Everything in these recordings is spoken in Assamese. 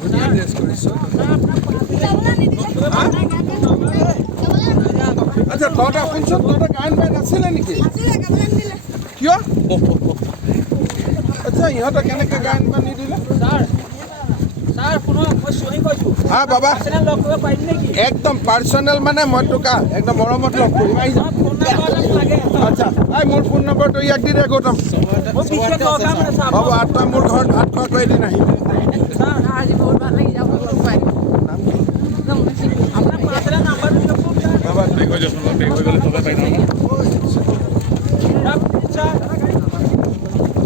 ধুনীয়া ড্ৰেছ কৰিছ আচ্ছা তহঁতে শুনচোন তহঁতে গায়ন বায়ন আছিলে নেকি কিয় আচ্ছা ইহঁতে কেনেকৈ গায়ন বায়ন নিদিলে হা বাবা একদম পাৰ্চনেল মানে মই তোক একদম মৰমত লগ কৰিম আহি যাম আচ্ছা এই মোৰ ফোন নম্বৰটো ইয়াক দি দে গৌতম হ'ব আৰু তই মোৰ ঘৰত ভাত খোৱাকৈ এদিন আহিবি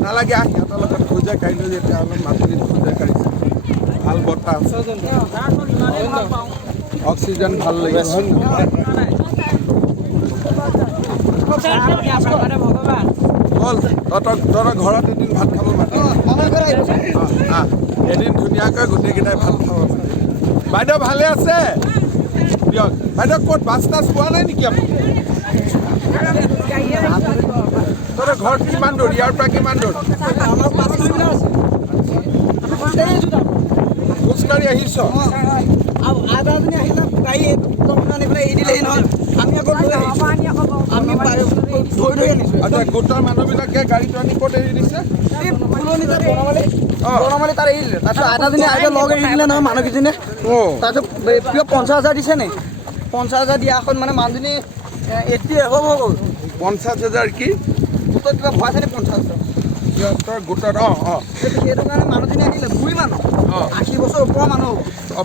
নালাগে সিহঁতৰ লগত খোজা কাঢ়িলোঁ যেতিয়া অলপ মাজুলীত খোজা কাঢ়িছে ভাল বতাহ অক্সিজেন ভাল লাগে হয় বল তহঁতৰ ঘৰত এদিন ভাত খাব মাতিম এদিন ধুনীয়াকৈ গোটেইকেইটাই ভাত খাব মাতিম বাইদেউ ভালে আছে দিয়ক বাইদেউ ক'ত বাছ টাছ পোৱা নাই নেকি আপুনি তহঁতৰ ঘৰত কিমান দূৰ ইয়াৰ পৰা কিমান দূৰ খোজকাঢ়ি আহিছ আচ্ছা গোটৰ মানুহবিলাকে গাড়ীটো আনি ক'ত এৰি দিছে তাত এৰিলে তাৰপিছত আইতাজনী আইতা লগ এৰি দিলে নহয় মানুহকেইজনীয়ে তাৰপিছত কিয় 50,000 দিছে নি 50,000 দিয়াখন মানে মানুহজনী 80 হ'ব গ'ল 50,000 কি গোটত কিবা ভয় আছে নি 50,000 সিহঁতৰ গোটত সেইটো কাৰণে মানুহজনী আহিলে বুঢ়ী মানুহ 80 বছৰ ওপৰৰ মানুহ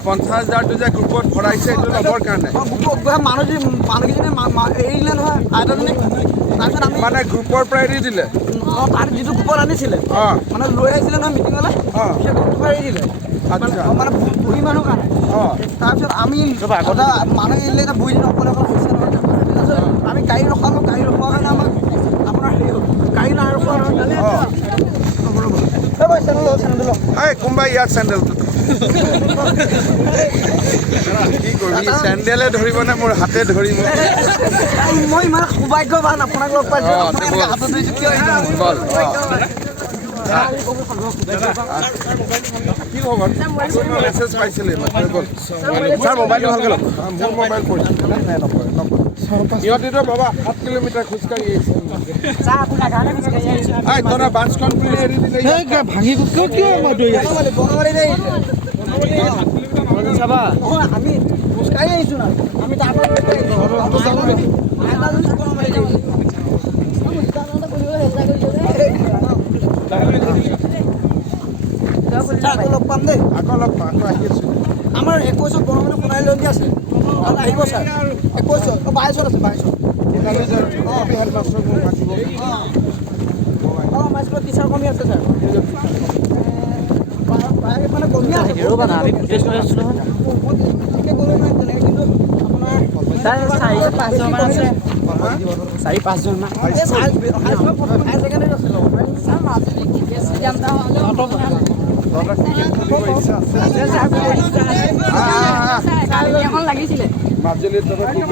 50,000টো যে গ্ৰুপত ভৰাইছে এইটো ল'বৰ কাৰণে মানুহকেইজনী এৰি দিলে নহয় আইতাজনী তাৰপিছত আমি মানে গ্ৰুপৰ পৰা এৰি দিলে তাৰ যিটো গ্ৰুপত আনিছিলে মানে লৈ আহিছিলে নহয় মিটিঙলৈ সেই গ্ৰুপৰ এৰি দিলে মানে বুঢ়ী মানুহ কাৰণে তাৰপিছত আমি মানুহ এৰিলে এতিয়া বুঢ়ীজনী অকলে অকলে হৈছে নহয় তাৰপিছত আমি গাড়ী ৰখালোঁ গাড়ী ৰখোৱাৰ কাৰণে আমাক আপোনাৰ হেৰি হ'ল গাড়ী নাই ৰখোৱা নহয় কোনোবাই ইয়াৰ চেণ্ডেলটো কি কৰিবি চেণ্ডেলে ধৰিবনে মোৰ হাতে ধৰিব মই ইমান সৌভাগ্যৱান আপোনাক লগ পাইছোঁ হাতত ধৰিছোঁ কিয় বল কি খবৰ মেছেজ পাইছিলে ছাৰ মোবাইলটো ভালকৈ লওক মোৰ মোবাইল পৰিছিল সিহঁতিতো বাবা 7 কিলোমিটাৰ খোজকাঢ়ি আহিছে তহঁতৰ বাছখন বুলি এৰি দিলে ভাঙি কিয় চাবা আমি খোজকাঢ়ি আহিছোঁ না আমি তাৰ লগ পাম দেই আকৌ লগ পাম আকৌ আহি আছোঁ আমাৰ 21 বনমালী সোণালী জয়ন্তী আছে তাত আহিব ছাৰ 21 22 আছে 22 হেডমাষ্টৰক মোক মাতিব আমাৰ স্কুলত টিচাৰ কমি আছে ছাৰ মানে কমি আছে আমি প্ৰেক্টিছ কৰি আছোঁ নহয় গ'লে নাই তেনেকৈ কিন্তু আপোনাৰ 4-5জন আছে 4-5জন মান হায়াৰ ছেকেণ্ডেৰী আছে ছাৰ মাজুলী লাগিছিলে মাজুলীত ক্ৰিকেট